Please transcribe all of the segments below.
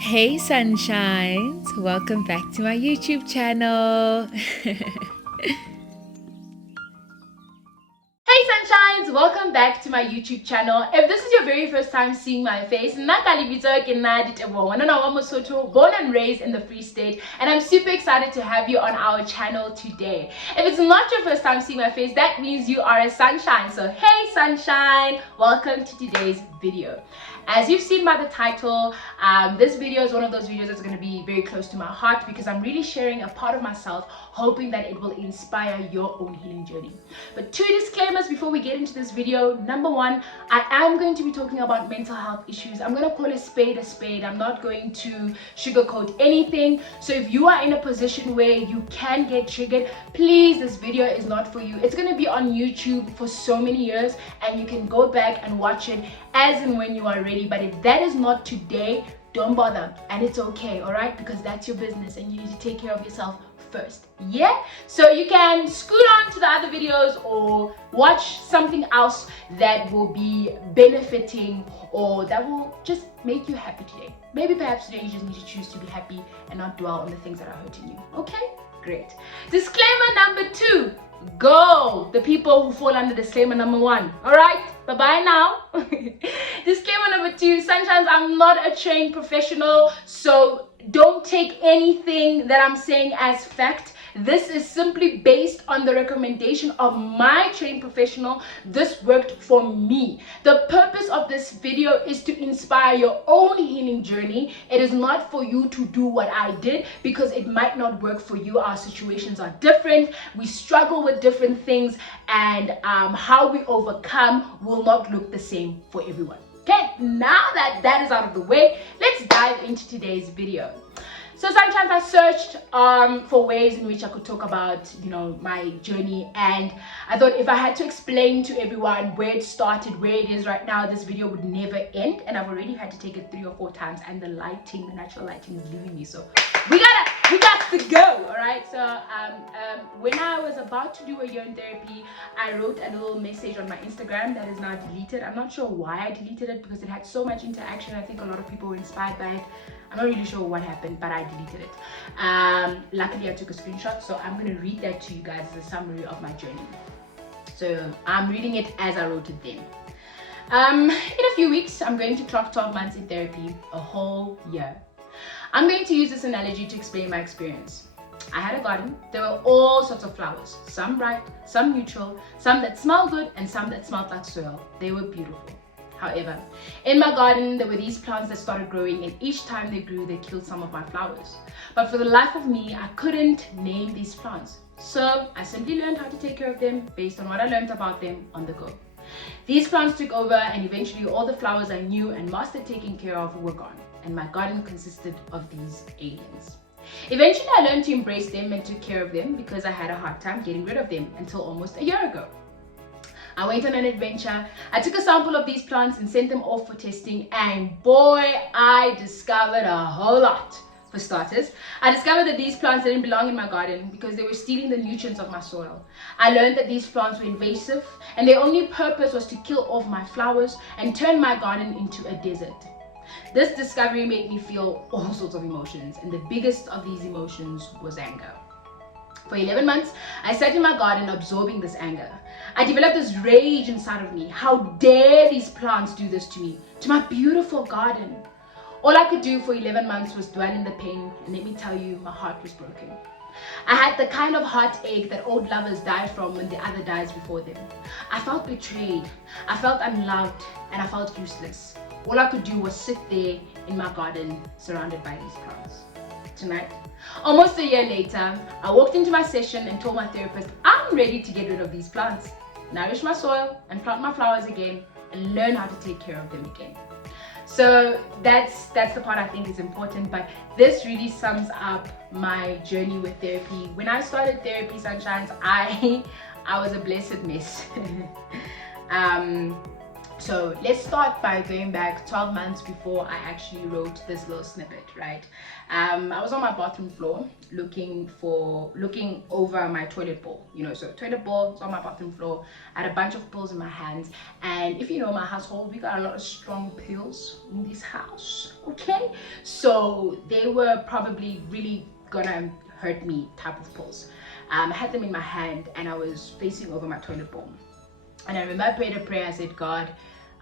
Hey sunshines, welcome back to my YouTube channel. Hey sunshines, welcome back to my YouTube channel. If this is your very first time seeing my face, born and raised in the Free State, and I'm super excited to have you on our channel today. If it's not your first time seeing my face, that means you are a sunshine. So hey sunshine, welcome to today's video. As you've seen by the title, this video is one of those videos that's going to be very close to my heart because I'm really sharing a part of myself, hoping that it will inspire your own healing journey. But two disclaimers before we get into this video. Number one, I am going to be talking about mental health issues. I'm going to call a spade a spade. I'm not going to sugarcoat anything. So if you are in a position where you can get triggered, please, this video is not for you. It's going to be on YouTube for so many years and you can go back and watch it as and when you are ready. But if that is not today, don't bother, and it's okay, all right? Because that's your business and you need to take care of yourself first. Yeah, so you can scoot on to the other videos or watch something else that will be benefiting or that will just make you happy today. Maybe perhaps today you just need to choose to be happy and not dwell on the things that are hurting you. Okay, great. Disclaimer number two, go the people who fall under disclaimer number one. All right, bye bye now. Disclaimer number two, sunshines, I'm not a trained professional, so don't take anything that I'm saying as fact. This is simply based on the recommendation of my trained professional. This worked for me. The purpose of this video is to inspire your own healing journey. It is not for you to do what I did because it might not work for you. Our situations are different. We struggle with different things, and how we overcome will not look the same for everyone. Okay, now that that is out of the way, let's dive into today's video. So sometimes I searched for ways in which I could talk about, my journey, and I thought if I had to explain to everyone where it started, where it is right now, this video would never end, and I've already had to take it 3 or 4 times, and the natural lighting is leaving me, so we got to go. All right, so when I was about to do a year in therapy, I wrote a little message on my Instagram that is now deleted. I'm not sure why I deleted it because it had so much interaction. I think a lot of people were inspired by it. I'm not really sure what happened, but I deleted it. Luckily I took a screenshot, so I'm going to read that to you guys as a summary of my journey. So I'm reading it as I wrote it then. In a few weeks, I'm going to clock 12 months in therapy, a whole year. I'm going to use this analogy to explain my experience. I had a garden. There were all sorts of flowers, some bright, some neutral, some that smelled good, and some that smelled like soil. They were beautiful. However, in my garden, there were these plants that started growing, and each time they grew, they killed some of my flowers. But for the life of me, I couldn't name these plants. So I simply learned how to take care of them based on what I learned about them on the go. These plants took over, and eventually all the flowers I knew and mastered taking care of were gone, and my garden consisted of these aliens. Eventually, I learned to embrace them and took care of them because I had a hard time getting rid of them until almost a year ago. I went on an adventure. I took a sample of these plants and sent them off for testing, and boy, I discovered a whole lot. For starters, I discovered that these plants didn't belong in my garden because they were stealing the nutrients of my soil. I learned that these plants were invasive and their only purpose was to kill off my flowers and turn my garden into a desert. This discovery made me feel all sorts of emotions, and the biggest of these emotions was anger. For 11 months, I sat in my garden absorbing this anger. I developed this rage inside of me. How dare these plants do this to me, to my beautiful garden? All I could do for 11 months was dwell in the pain, and let me tell you, my heart was broken. I had the kind of heartache that old lovers die from when the other dies before them. I felt betrayed, I felt unloved, and I felt useless. All I could do was sit there in my garden surrounded by these plants. Tonight, almost a year later, I walked into my session and told my therapist I'm ready to get rid of these plants, nourish my soil and plant my flowers again, and learn how to take care of them again. So that's the part I think is important, but this really sums up my journey with therapy. When I started therapy, sunshines, I was a blessed mess. So let's start by going back 12 months before I actually wrote this little snippet, right? I was on my bathroom floor looking over my toilet bowl, so toilet bowl is on my bathroom floor. I had a bunch of pills in my hands, and if you know my household, we got a lot of strong pills in this house, okay? So they were probably really gonna hurt me type of pills. I had them in my hand and I was facing over my toilet bowl. And I remember I prayed a prayer. I said, God,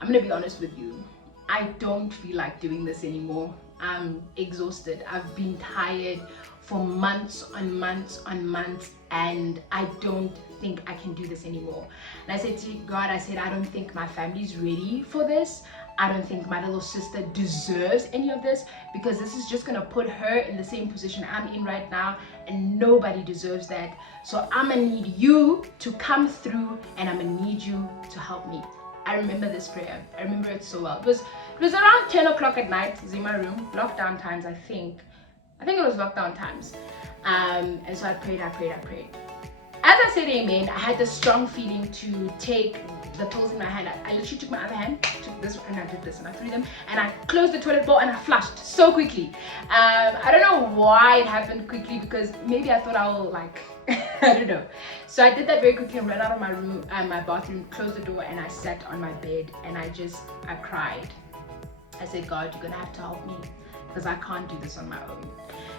I'm gonna be honest with you. I don't feel like doing this anymore. I'm exhausted. I've been tired for months on months on months, and I don't think I can do this anymore. And I said to God, I don't think my family's ready for this. I don't think my little sister deserves any of this, because this is just gonna put her in the same position I'm in right now, and nobody deserves that. So I'm gonna need you to come through, and I'm gonna need you to help me. I remember this prayer. I remember it so well. It was around 10 o'clock at night. It was in my room. Lockdown times, I think it was lockdown times. And so I prayed. As I said amen, I had this strong feeling to take the pills in my hand. I literally took my other hand, took this and I did this, and I threw them, and I closed the toilet bowl and I flushed so quickly. I don't know why it happened quickly, because maybe I thought I will I don't know. So I did that very quickly and ran out of my room, my bathroom, closed the door, and I sat on my bed and I cried. I said, God, you're gonna have to help me, because I can't do this on my own.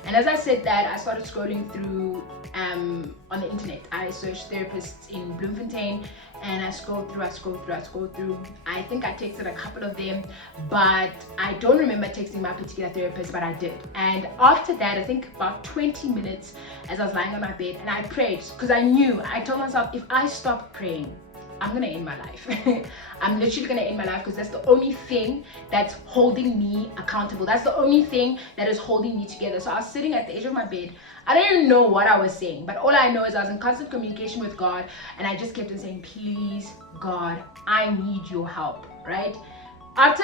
And as I said that, I started scrolling through on the internet. I searched therapists in Bloemfontein, and I scrolled through. I think I texted a couple of them, but I don't remember texting my particular therapist, but I did. And after that, I think about 20 minutes, as I was lying on my bed, and I prayed, because I told myself, if I stop praying, I'm gonna end my life. I'm literally gonna end my life, because that's the only thing that's holding me accountable. That's the only thing that is holding me together. So I was sitting at the edge of my bed. I don't even know what I was saying, but all I know is I was in constant communication with God, and I just kept on saying, please, God, I need your help, right? After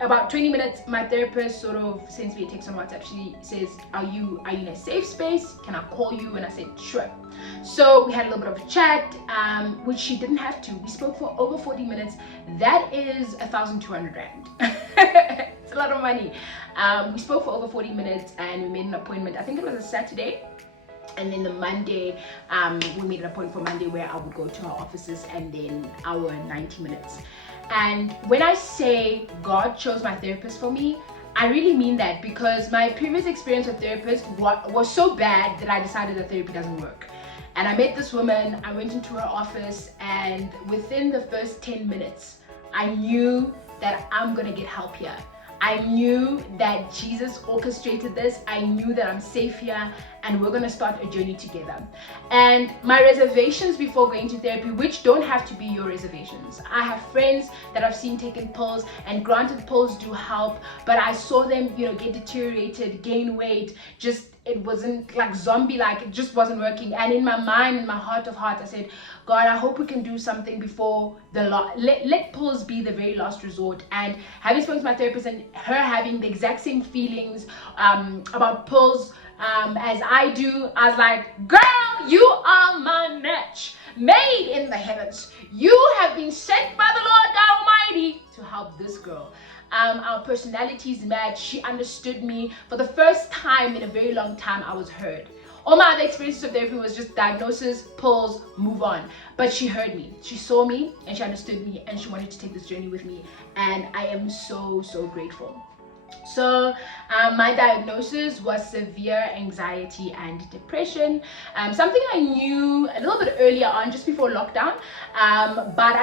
about 20 minutes, my therapist sort of sends me a text on WhatsApp. She says, are you in a safe space? Can I call you? And I said, sure. So we had a little bit of a chat, which she didn't have to. We spoke for over 40 minutes. That is 1,200 rand. It's a lot of money. We spoke for over 40 minutes, and we made an appointment. I think it was a Saturday. And then the Monday, we made an appointment for Monday where I would go to her offices, and then our 90 minutes. And when I say God chose my therapist for me, I really mean that, because my previous experience with therapists was so bad that I decided that therapy doesn't work. And I met this woman, I went into her office, and within the first 10 minutes, I knew that I'm gonna get help here. I knew that Jesus orchestrated this. I knew that I'm safe here, and we're gonna start a journey together. And my reservations before going to therapy, which don't have to be your reservations. I have friends that I've seen taking pills, and granted, pills do help, but I saw them, get deteriorated, gain weight, it wasn't like zombie-like, it just wasn't working. And in my mind, in my heart of hearts, I said, God, I hope we can do something before let pills be the very last resort. And having spoken to my therapist and her having the exact same feelings about pills as I do, I was like, girl, you are my match, made in the heavens. You have been sent by the Lord Almighty to help this girl. Our personalities matched. She understood me. For the first time in a very long time, I was heard. All my other experiences of therapy was just diagnosis, pills, move on. But she heard me. She saw me, and she understood me, and she wanted to take this journey with me. And I am so, so grateful. So my diagnosis was severe anxiety and depression, something I knew a little bit earlier on, just before lockdown, but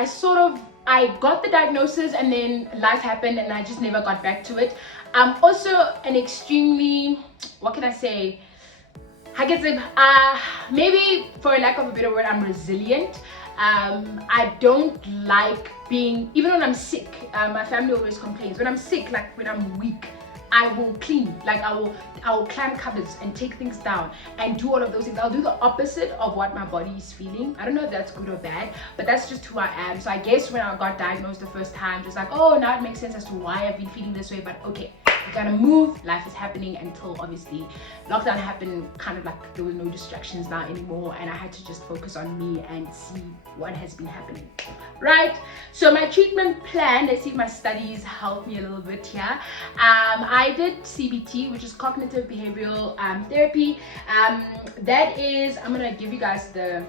I got the diagnosis, and then life happened, and I just never got back to it. I'm also an extremely, what can I say, maybe for lack of a better word, I'm resilient. I don't like being, even when I'm sick, my family always complains. When I'm sick, like when I'm weak, I will clean, like I will climb cupboards and take things down and do all of those things. I'll do the opposite of what my body is feeling. I don't know if that's good or bad, but that's just who I am. So I guess when I got diagnosed the first time, just like, oh, now it makes sense as to why I've been feeling this way. But okay, you gotta move, life is happening, until obviously lockdown happened. Kind of like there were no distractions now anymore, and I had to just focus on me and see what has been happening, right? So my treatment plan, let's see if my studies help me a little bit here. I did CBT, which is cognitive behavioral therapy. That is, I'm gonna give you guys the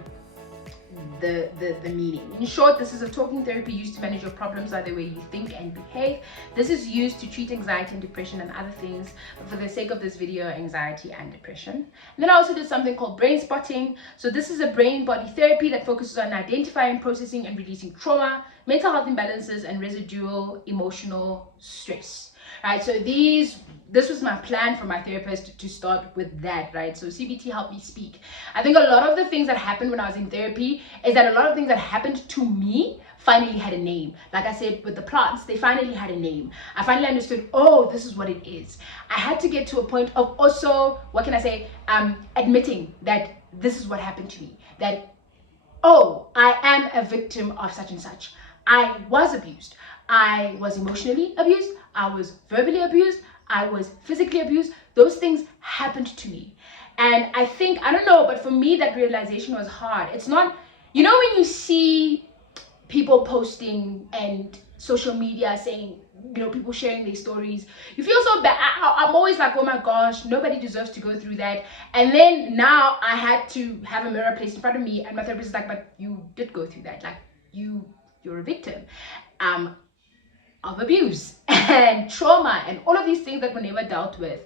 meaning. In short, this is a talking therapy used to manage your problems by the way you think and behave. This is used to treat anxiety and depression and other things, but for the sake of this video, anxiety and depression. And then I also did something called brain spotting. So this is a brain body therapy that focuses on identifying, processing, and releasing trauma, mental health imbalances, and residual emotional stress. Right, so this was my plan for my therapist to start with that, right? So CBT helped me speak. I think a lot of the things that happened when I was in therapy is that a lot of things that happened to me finally had a name. Like I said, with the plants, they finally had a name. I finally understood, oh, this is what it is. I had to get to a point of also, what can I say, admitting that this is what happened to me. That, oh, I am a victim of such and such. I was abused. I was emotionally abused. I was verbally abused. I was physically abused. Those things happened to me. And I think, I don't know, but for me, that realization was hard. It's not, you know, when you see people posting and social media saying, you know, people sharing their stories, you feel so bad. I'm always like, oh my gosh, nobody deserves to go through that. And then now I had to have a mirror placed in front of me, and my therapist is like, but you did go through that. Like, you're a victim of abuse and trauma and all of these things that were never dealt with.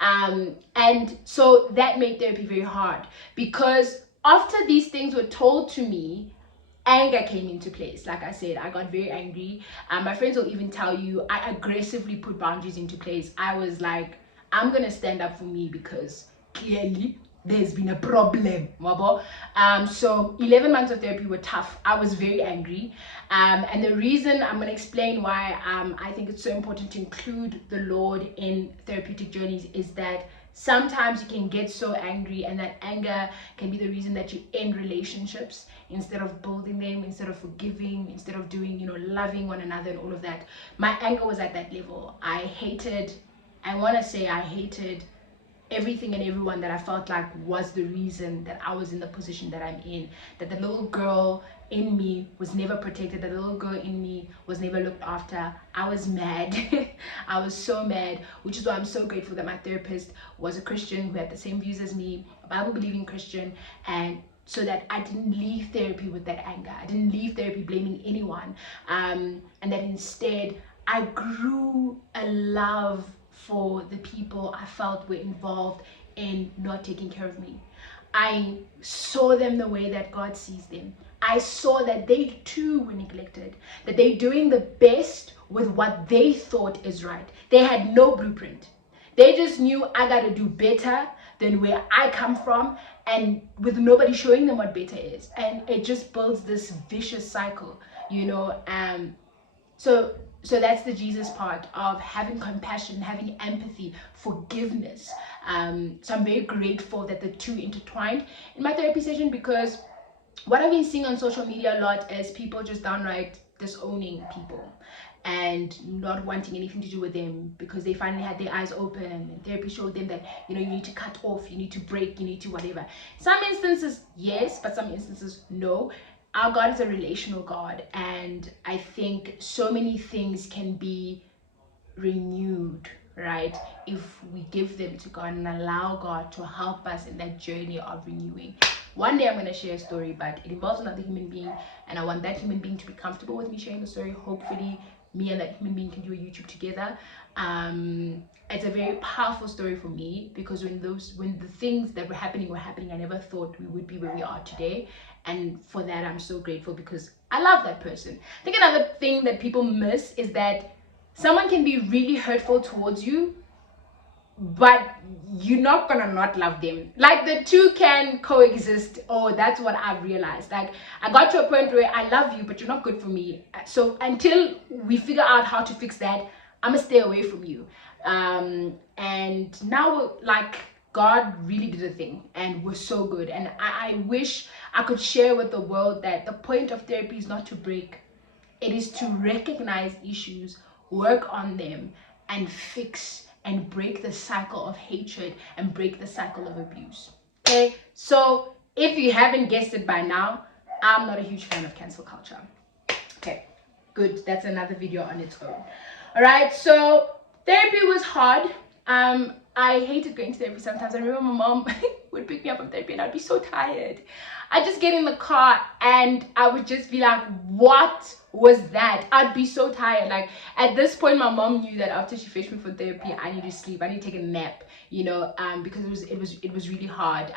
And so that made therapy very hard, because after these things were told to me, anger came into place. Like I said, I got very angry. My friends will even tell you, I aggressively put boundaries into place. I was like, I'm gonna stand up for me because clearly there's been a problem. So 11 months of therapy were tough. I was very angry, and the reason I'm going to explain why I think it's so important to include the Lord in therapeutic journeys is that sometimes you can get so angry, and that anger can be the reason that you end relationships instead of building them, instead of forgiving, instead of doing, you know, loving one another and all of that. My anger was at that level. I hated everything and everyone that I felt like was the reason that I was in the position that I'm in, that the little girl in me was never protected, that the little girl in me was never looked after. I was mad. I was so mad, which is why I'm so grateful that my therapist was a Christian who had the same views as me, a Bible-believing Christian, and so that I didn't leave therapy with that anger. I didn't leave therapy blaming anyone, and that instead I grew a love for the people I felt were involved in not taking care of me. I saw them the way that God sees them. I saw that they too were neglected, that they're doing the best with what they thought is right. They had no blueprint. They just knew, I gotta do better than where I come from, and with nobody showing them what better is. And it just builds this vicious cycle, you know. So that's the Jesus part of having compassion, having empathy, forgiveness. So I'm very grateful that the two intertwined in my therapy session, because what I've been seeing on social media a lot is people just downright disowning people and not wanting anything to do with them because they finally had their eyes open and therapy showed them that, you know, you need to cut off, you need to break, you need to whatever. Some instances yes, but some instances no. Our God is a relational God, and I think so many things can be renewed, right, if we give them to God and allow God to help us in that journey of renewing. One day I'm going to share a story, but it involves another human being, and I want that human being to be comfortable with me sharing the story. Hopefully me and that human being can do a YouTube together. It's a very powerful story for me, because when the things that were happening, I never thought we would be where we are today. And for that, I'm so grateful, because I love that person. I think another thing that people miss is that someone can be really hurtful towards you, but you're not gonna not love them. Like, the two can coexist. Oh, that's what I've realized. Like, I got to a point where I love you, but you're not good for me. So until we figure out how to fix that, I'm gonna stay away from you. And now, like, God really did a thing and was so good. And I wish I could share with the world that the point of therapy is not to break. It is to recognize issues, work on them, and fix and break the cycle of hatred and break the cycle of abuse. Okay, so if you haven't guessed it by now, I'm not a huge fan of cancel culture. Okay, good. That's another video on its own. All right, so therapy was hard. I hated going to therapy sometimes. I remember my mom would pick me up from therapy and I'd be so tired. I'd just get in the car and I would just be like, what was that? I'd be so tired. Like at this point, my mom knew that after she fetched me for therapy, I need to sleep. I need to take a nap, you know, because it was really hard.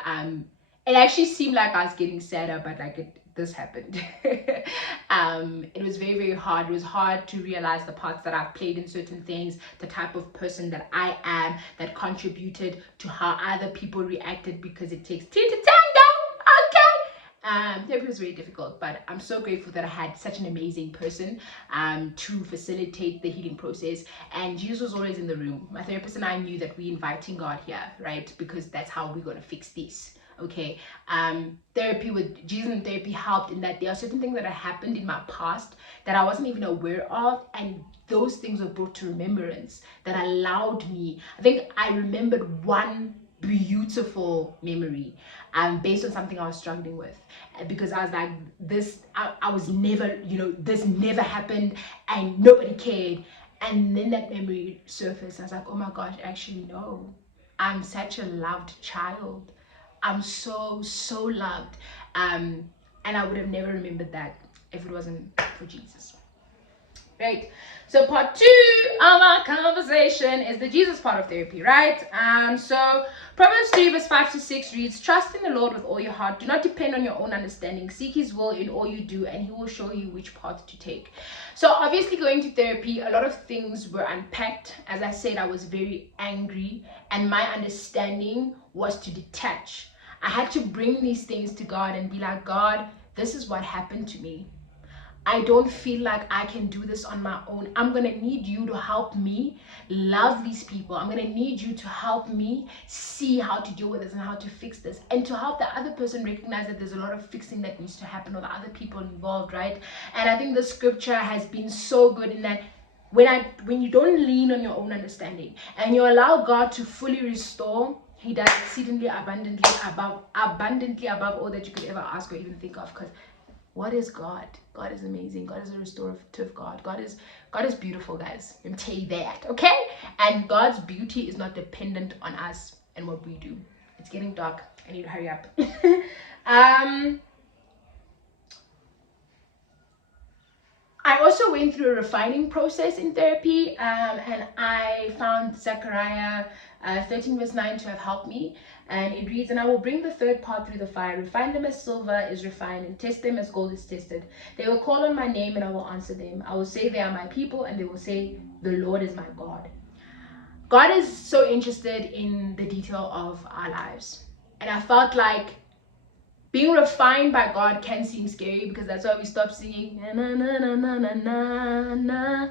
It actually seemed like I was getting sadder, but like this happened. It was very, very hard. It was hard to realize the parts that I've played in certain things, the type of person that I am that contributed to how other people reacted, because it takes two to tango. Okay. Therapy was very difficult, but I'm so grateful that I had such an amazing person to facilitate the healing process. And Jesus was always in the room. My therapist and I knew that we're inviting God here, right? Because that's how we're going to fix this. Okay, therapy with Jesus and therapy helped in that there are certain things that had happened in my past that I wasn't even aware of, and those things were brought to remembrance that allowed me. I think I remembered one beautiful memory based on something I was struggling with, because I was like, this I was never, you know, this never happened and nobody cared. And then that memory surfaced. I was like, oh my gosh, actually no, I'm such a loved child. I'm so loved, and I would have never remembered that if it wasn't for Jesus. Right, so part 2 of our conversation is the Jesus part of therapy, right? So Proverbs 3 verse 5 to 6 reads, trust in the Lord with all your heart, do not depend on your own understanding, seek his will in all you do, and he will show you which path to take. So obviously going to therapy, a lot of things were unpacked. As I said, I was very angry, and my understanding was to detach. I had to bring these things to God and be like, God, this is what happened to me. I don't feel like I can do this on my own. I'm going to need you to help me love these people. I'm going to need you to help me see how to deal with this and how to fix this, and to help the other person recognize that there's a lot of fixing that needs to happen, or the other people involved, right? And I think the scripture has been so good in that when you don't lean on your own understanding and you allow God to fully restore, he does exceedingly abundantly above all that you could ever ask or even think of. Because what is God? God is amazing. God is a restorative God. God is beautiful, guys. Let me tell you that, okay? And God's beauty is not dependent on us and what we do. It's getting dark. I need to hurry up. I also went through a refining process in therapy, and I found Zechariah 13 verse 9 to have helped me. And it reads, and I will bring the third part through the fire, refine them as silver is refined, and test them as gold is tested. They will call on my name, and I will answer them. I will say they are my people, and they will say the Lord is my God. God is so interested in the detail of our lives. And I felt like being refined by God can seem scary, because that's why we stopped singing na na na na na na na.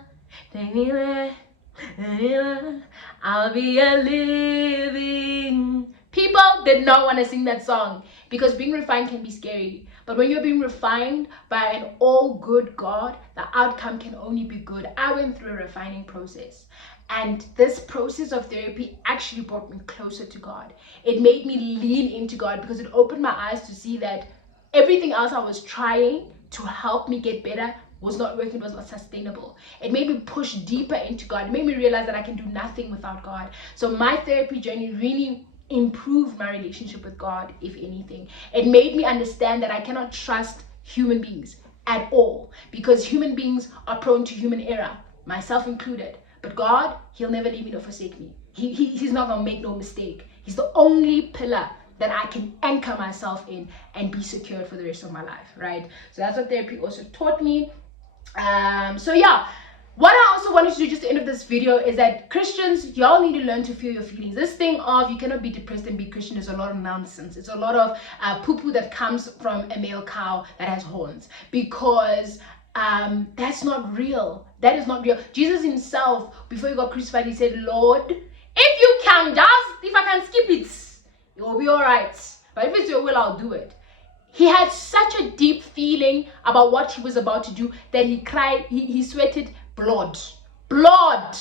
I'll be a living. People did not want to sing that song because being refined can be scary. But when you're being refined by an all good God, the outcome can only be good. I went through a refining process, and this process of therapy actually brought me closer to God. It made me lean into God, because it opened my eyes to see that everything else I was trying to help me get better was not working, was not sustainable. It made me push deeper into God. It made me realize that I can do nothing without God. So my therapy journey really improved my relationship with God, if anything. It made me understand that I cannot trust human beings at all, because human beings are prone to human error, myself included. But God, he'll never leave me nor forsake me. He's not gonna make no mistake. He's the only pillar that I can anchor myself in and be secured for the rest of my life, right? So that's what therapy also taught me. So yeah, what I also wanted to do just at the end of this video is that Christians, y'all need to learn to feel your feelings. This thing of you cannot be depressed and be Christian is a lot of nonsense. It's a lot of poo-poo that comes from a male cow that has horns, because that's not real. That is not real. Jesus himself, before he got crucified, he said, Lord, if you can if I can skip it, it will be all right. But if it's your will, I'll do it. He had such a deep feeling about what he was about to do that he cried, he sweated blood. God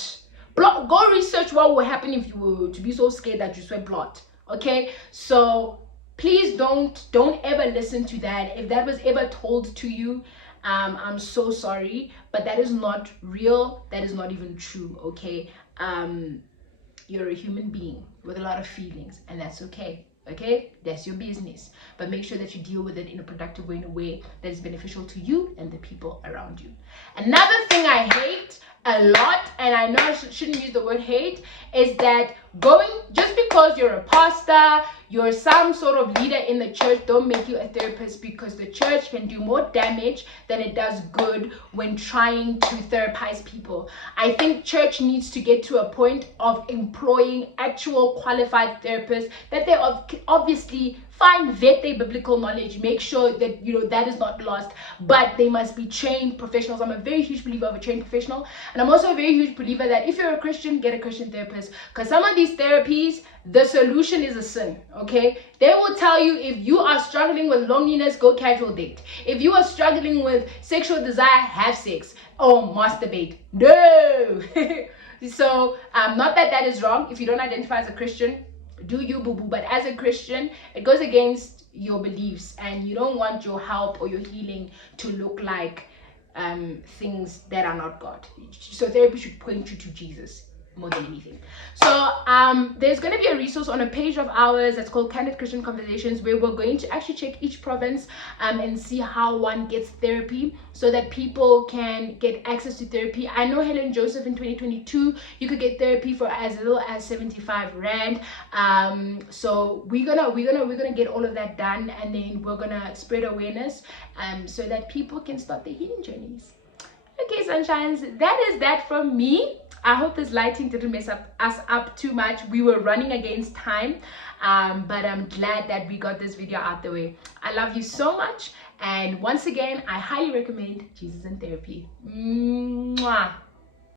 go research what will happen if you were to be so scared that you sweat blood. Okay, so please don't ever listen to that. If that was ever told to you, I'm so sorry, but that is not real. That is not even true. Okay, you're a human being with a lot of feelings, and that's okay. Okay, that's your business, but make sure that you deal with it in a productive way, in a way that is beneficial to you and the people around you. Another thing I hate a lot, and I know I shouldn't use the word hate, is that just because you're a pastor, you're some sort of leader in the church, don't make you a therapist, because the church can do more damage than it does good when trying to therapize people. I think church needs to get to a point of employing actual qualified therapists, that they obviously vet their biblical knowledge, make sure that that is not lost, but they must be trained professionals. I'm a very huge believer of a trained professional, and I'm also a very huge believer that if you're a Christian, get a Christian therapist, because some of these therapies, the solution is a sin. Okay, they will tell you, if you are struggling with loneliness, go casual date. If you are struggling with sexual desire, have sex or masturbate. No. So not that is wrong. If you don't identify as a Christian, do you, boo boo, but as a Christian, it goes against your beliefs, and you don't want your help or your healing to look like things that are not God. So therapy should point you to Jesus more than anything. So there's going to be a resource on a page of ours that's called Candid Christian Conversations, where we're going to actually check each province and see how one gets therapy, so that people can get access to therapy. I know Helen Joseph in 2022 you could get therapy for as little as 75 rand. So we're gonna get all of that done, and then we're gonna spread awareness so that people can start their healing journeys. Okay, sunshines, that is that from me. I hope this lighting didn't mess us up too much. We were running against time, but I'm glad that we got this video out the way. I love you so much, and once again, I highly recommend Jesus in Therapy. Mwah.